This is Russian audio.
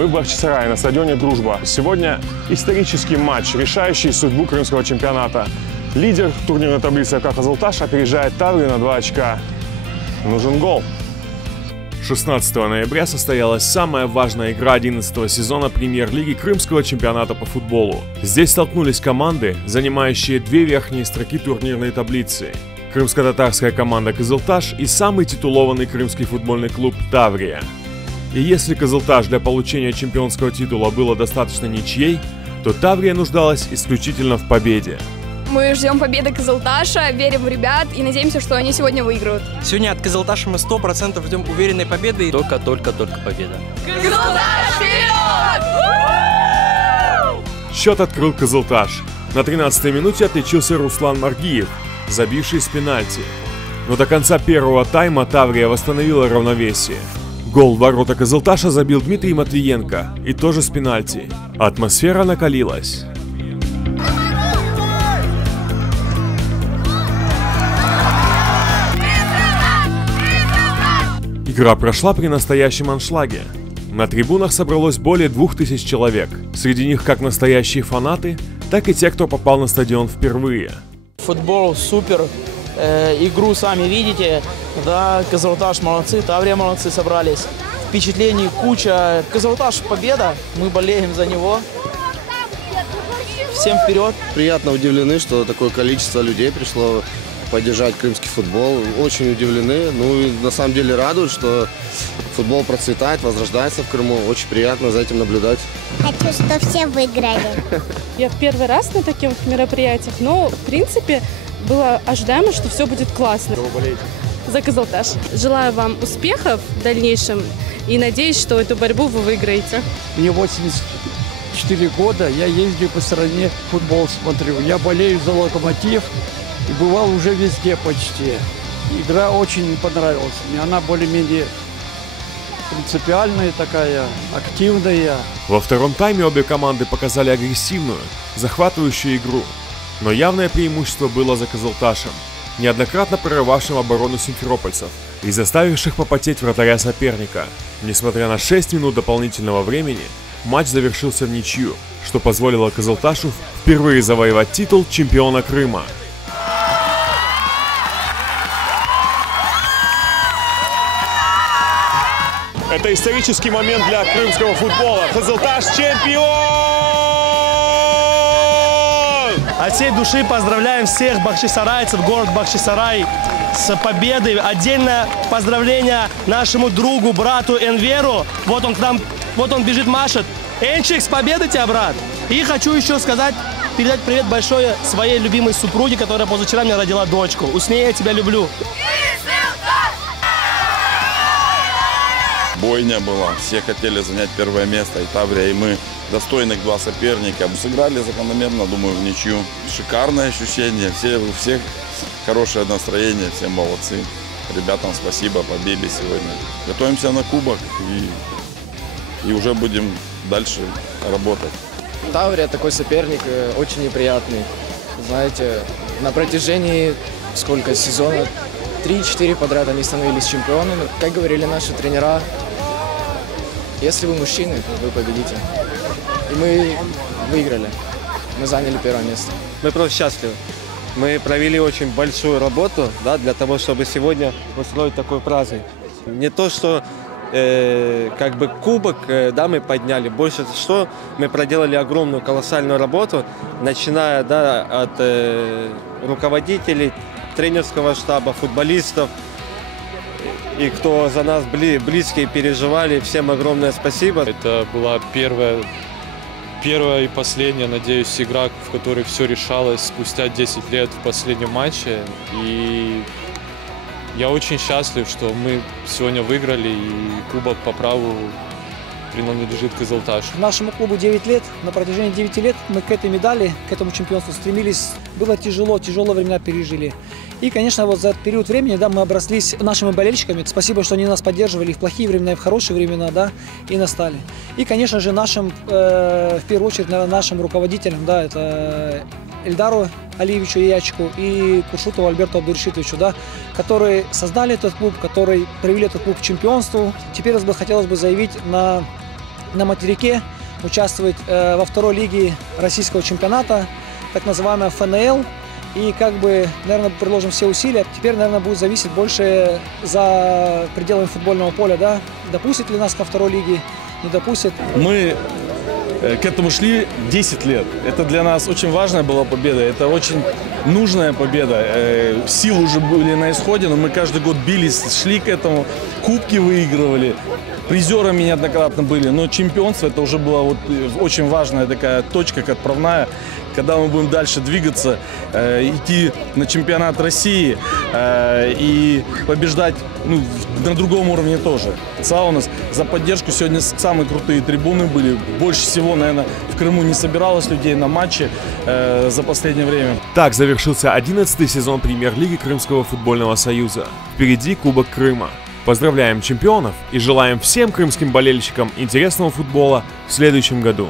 Мы в Бахчисарае на стадионе «Дружба». Сегодня исторический матч, решающий судьбу крымского чемпионата. Лидер турнирной таблицы АК «Кызылташ» опережает Таврию на 2 очка. Нужен гол. 16 ноября состоялась самая важная игра 11-го сезона премьер-лиги крымского чемпионата по футболу. Здесь столкнулись команды, занимающие 2 верхние строки турнирной таблицы. Крымско-татарская команда «Кызылташ» и самый титулованный крымский футбольный клуб «Таврия». И если «Кызылташ» для получения чемпионского титула было достаточно ничьей, то «Таврия» нуждалась исключительно в победе. Мы ждем победы Кызылташа, верим в ребят и надеемся, что они сегодня выиграют. Сегодня от Кызылташа мы 100% ждем уверенной победы. Только победа. Кызылташ вперед! Счет открыл «Кызылташ». На 13-й минуте отличился Руслан Маргиев, забивший с пенальти. Но до конца первого тайма «Таврия» восстановила равновесие. Гол в ворота «Кызылташа» забил Дмитрий Матвиенко, и тоже с пенальти. Атмосфера накалилась. Игра прошла при настоящем аншлаге. На трибунах собралось более 2000 человек. Среди них как настоящие фанаты, так и те, кто попал на стадион впервые. Футбол супер, игру сами видите, да, Кызылташ молодцы, Таврия молодцы собрались. Впечатлений куча, Кызылташ победа, мы болеем за него. Всем вперед! Приятно удивлены, что такое количество людей пришло поддержать крымский футбол. Очень удивлены. Ну и на самом деле радует, что футбол процветает, возрождается в Крыму. Очень приятно за этим наблюдать. Хочу, чтобы все выиграли. Я в первый раз на таких мероприятиях, но в принципе было ожидаемо, что все будет классно. За Кызылташ. Желаю вам успехов в дальнейшем и надеюсь, что эту борьбу вы выиграете. Мне 84 года, я езжу по стране, футбол смотрю. Я болею за «Локомотив» и бывал уже везде почти. Игра очень понравилась мне, она более-менее принципиальная такая, активная. Во втором тайме обе команды показали агрессивную, захватывающую игру. Но явное преимущество было за «Кызылташем», неоднократно прорывавшим оборону симферопольцев и заставивших попотеть вратаря соперника. Несмотря на 6 минут дополнительного времени, матч завершился в ничью, что позволило «Кызылташу» впервые завоевать титул чемпиона Крыма. Это исторический момент для крымского футбола. «Кызылташ» чемпион! От всей души поздравляем всех бахчисарайцев, город Бахчисарай с победой. Отдельное поздравление нашему другу, брату Энверу. Вот он к нам, вот он бежит, машет. Энчик, с победой тебя, брат! И хочу еще сказать, передать привет большой своей любимой супруге, которая позавчера мне родила дочку. Усни, я тебя люблю. Бойня была, все хотели занять первое место, и Таврия, и мы. Достойных 2 соперника. Сыграли закономерно, думаю, в ничью. Шикарное ощущение, у всех хорошее настроение, все молодцы. Ребятам спасибо, победе сегодня. Готовимся на кубок и уже будем дальше работать. Таврия такой соперник, очень неприятный. Знаете, на протяжении сколько сезона, 3-4 подряд они становились чемпионами. Как говорили наши тренера, если вы мужчины, вы победите. И мы выиграли. Мы заняли первое место. Мы просто счастливы. Мы провели очень большую работу, да, для того, чтобы сегодня устроить такой праздник. Не то, что как бы кубок, да, мы подняли, больше что мы проделали огромную колоссальную работу, начиная, да, от руководителей, тренерского штаба, футболистов и кто за нас близкие переживали. Всем огромное спасибо. Это была первая и последняя, надеюсь, игра, в которой все решалось спустя 10 лет в последнем матче. И я очень счастлив, что мы сегодня выиграли, и кубок по праву принадлежит Кызылташу. Нашему клубу 9 лет. На протяжении 9 лет мы к этой медали, к этому чемпионству стремились. Было тяжело, тяжелые времена пережили. И, конечно, вот за этот период времени, да, мы оброслись нашими болельщиками. Спасибо, что они нас поддерживали и в плохие времена, и в хорошие времена, да, и настали. И, конечно же, нашим, в первую очередь, наверное, нашим руководителям, да, это Эльдару Алиевичу Ячку и Куршутову Альберту Абдуршитовичу, да, которые создали этот клуб, которые привели этот клуб к чемпионству. Теперь хотелось бы заявить на на материке, участвовать во второй лиге российского чемпионата, так называемая ФНЛ. И как бы, наверное, приложим все усилия. Теперь, наверное, будет зависеть больше за пределами футбольного поля, да? Допустит ли нас ко второй лиге, не допустит. Мы к этому шли 10 лет. Это для нас очень важная была победа. Это очень нужная победа. Силы уже были на исходе, но мы каждый год бились, шли к этому. Кубки выигрывали. Призерами неоднократно были. Но чемпионство это уже была вот очень важная такая точка, отправная. Когда мы будем дальше двигаться, идти на чемпионат России и побеждать на другом уровне тоже. Саунас за поддержку. Сегодня самые крутые трибуны были. Больше всего, наверное, в Крыму не собиралось людей на матче за последнее время. Так завершился 11-й сезон премьер-лиги Крымского футбольного союза. Впереди Кубок Крыма. Поздравляем чемпионов и желаем всем крымским болельщикам интересного футбола в следующем году.